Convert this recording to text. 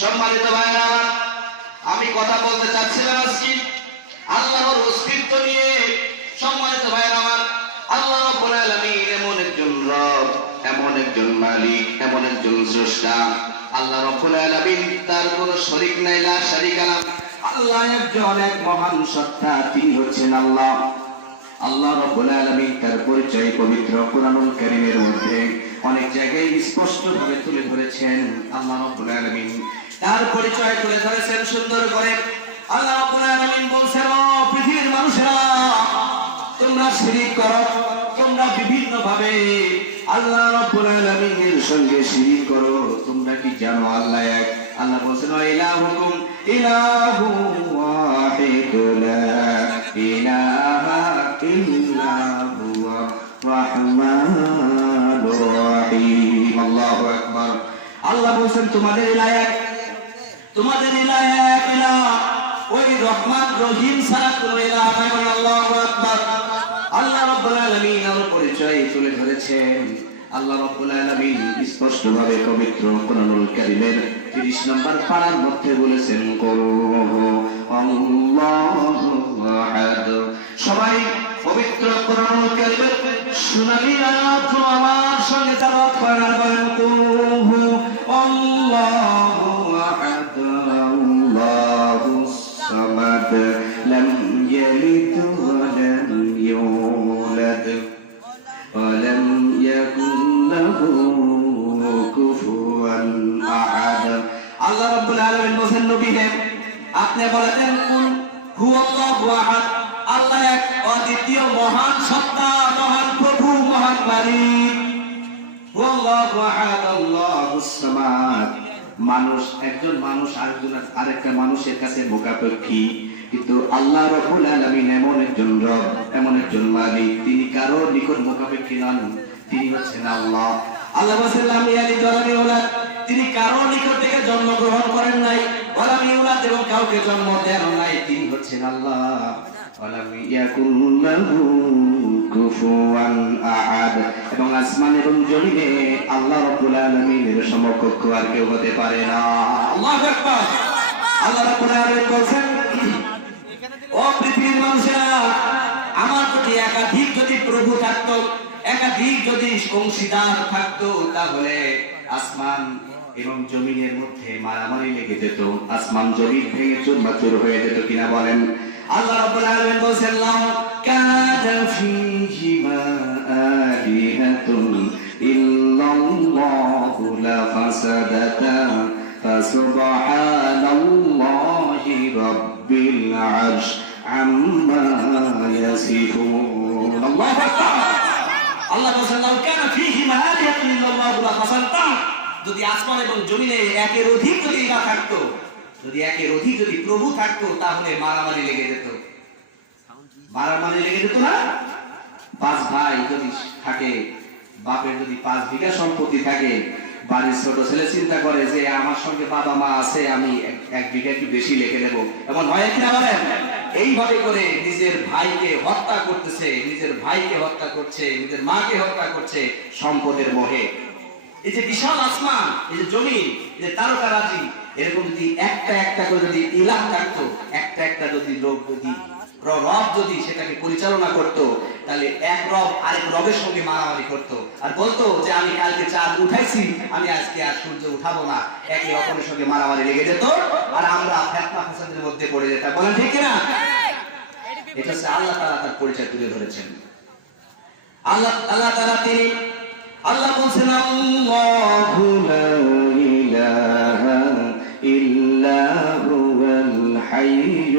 সম্মানিত ভাইরা আমার, আমি কথা বলতে চাচ্ছিলাম আজকে আল্লাহর অস্তিত্ব নিয়ে। সম্মানিত ভাইরা আমার, আল্লাহ রাব্বুল আলামিন এমন একজন রব, এমন একজন মালিক, এমন একজন স্রষ্টা। আল্লাহ রাব্বুল আলামিন তার কোনো শরীক নাই, লা শারীকা লাহু। আল্লাহ একজন, এক মহান সত্তা, তিনি হচ্ছেন আল্লাহ। আল্লাহ রাব্বুল আলামিন তার পরিচয় পবিত্র কুরআনুল কারীমের মধ্যে অনেক জায়গায় স্পষ্টভাবে তুলে ধরেছেন। আল্লাহ রাব্বুল আলামিন তার পরিচয় তুলে ধরেছেন সুন্দর করে। আল্লাহ রাব্বুল আলামিন বলছেন, ও পৃথিবীর মানুষেরা, তোমরা শিরক করো, তোমরা বিভিন্ন ভাবে আল্লাহ রাব্বুল আলামিনের সঙ্গে শিরক করো। তোমরা কি জানো আল্লাহ এক? আল্লাহ বলছেন, ইলাহুকুম ইলাহু ওয়াহিদ লা ইলাহা ইল্লা হুয়া রাহমানুর রহিম। আল্লাহু আকবার। আল্লাহ বলছেন, তোমাদের ইলাহ এক, তোমাদের ইলাহ এক ইলাহ, ওই রহমান রহিম ছাড়া কোনো ইলাহ নাই। আল্লাহু আকবার। আল্লাহ রাব্বুল আলামিন আমার পরিচয় তুলে ধরেছেন। আল্লাহ রাব্বুল আলামিন স্পষ্টভাবে পবিত্র কুরআনুল কারীমের 30 নম্বর পারার মধ্যে বলেছেন, আল্লাহু আহাদ। সবাই পবিত্র কুরআনুল কারীমের শুনানি আয়াত আমার সঙ্গে তেলাওয়াত করেন, বলেন আল্লাহু আহাদ আল্লাহুস সামাদ লাম ইয়ালিদ ওয়া লাম ইউলাদ ওয়া লাম ইয়াকুল লাহু কুফুয়ান আহাদ। আল্লাহ রাব্বুল আলামিন বলেন, নবী হে, আপনি বলেন কুল হুয়াল্লাহু আহাদ, আল্লাহ এক, অদ্বিতীয়, মহান সত্তা, মহান প্রভু, মহান মালিক। হুয়াল্লাহু আহাদ আল্লাহুস সামাদ। মানুষ, একজন মানুষ আরেকটা মানুষের কাছে মুখাপেক্ষী, কিন্তু আল্লাহ রাব্বুল আলামিন এমন একজন রব, এমন একজন মালিক, তিনি কারো নিকট মুখাপেক্ষী নন। তিনি হচ্ছেন আল্লাহ। আল্লাহ বলেন, লাম ইয়ালিদ ওয়া লাম ইউলাদ, তিনি কারো নিকট থেকে জন্মগ্রহণ করেন নাই, ওয়া লাম ইউলাদ, এবং কাউকে জন্ম দেন নাই। তিনি হচ্ছেন আল্লাহ। ওয়া লাম ইয়াকুল লাহু কুফুয়ান আহাদ। এবং আসমান এবং জমিনে আল্লাহ রাব্বুল আলামিনের সমকক্ষ আর কেউ হতে পারে না। আল্লাহু আকবার। আল্লাহ রাব্বুল আলামিন বলেন, ও পৃথিবীর মানুষেরা, আমার প্রতি একাধিক যদি প্রভু থাকতো, একাধিক যদি অংশীদার থাকতো, তাহলে আসমান এবং জমিনের মধ্যে মারামারি লেগে যেত, আসমান জমিন ভেঙে চুরমাচুর হয়ে যেত কিনা বলেন। আল্লাহ রাব্বুল আলামিন বলেন, লাউ কানা ফীহিমা আলিহাতুন ইল্লাল্লাহু লাফাসাদাতা ফাসুবহানাল্লাহি রাব্বিল আরশ আম্মা ইয়াসিফুন। আল্লাহু আকবার। আল্লাহ বলেন, লাউ কানা ফীহিমা আলিহাতুন ইল্লাল্লাহু লাফাসাদাতা, যদি আসমান এবং জমিনে একের অধিক যদি ইলাহ থাকতো, যদি একের অধিক যদি প্রভু থাকতো, তাহলে মারামারি লেগে যেত। মারামারি লেগে যেত না? 5 ভাই যদি থাকে, বাপের যদি 5 বিঘা সম্পত্তি থাকে, বাড়ির ছোট ছেলে চিন্তা করে যে আমার সঙ্গে বাবা মা আছে, আমি 1 বিঘা কি বেশি লিখে দেবো। এমন হয় কিনা বলেন? এইভাবে করে নিজের ভাইকে হত্যা করতেছে, নিজের ভাইকে হত্যা করছে, নিজের মাকে হত্যা করছে সম্পদের মোহে। এই যে বিশাল আসমান, এই যে জমিন, এই যে তারকারাজি, এরকম যদি একটা একটা করে যদি ইলাহ থাকতো, একটা একটা যদি লোক যদি রব যদি সেটাকে পরিচালনা করত, তাহলে এক রব আরেক রবের সঙ্গে মারামারি করত, আর বলতো যে আমি কালকে চাঁদ উঠাইছি, আমি আজকে আর সূর্য উঠাবো না। একে অপরের সঙ্গে মারামারি লেগে যেত, আর আমরা ফিতনা ফাসাদের মধ্যে পড়ে যেতাম। বলেন ঠিক কিনা? এটা হচ্ছে আল্লাহ তাআলা তার পরিচয় তুলে ধরেছেন। আল্লাহ তাআলা তিনি, আল্লাহ বলছেন, আল্লাহু লা ইলাহা ইল্লা হুয়াল হাইয়্যুল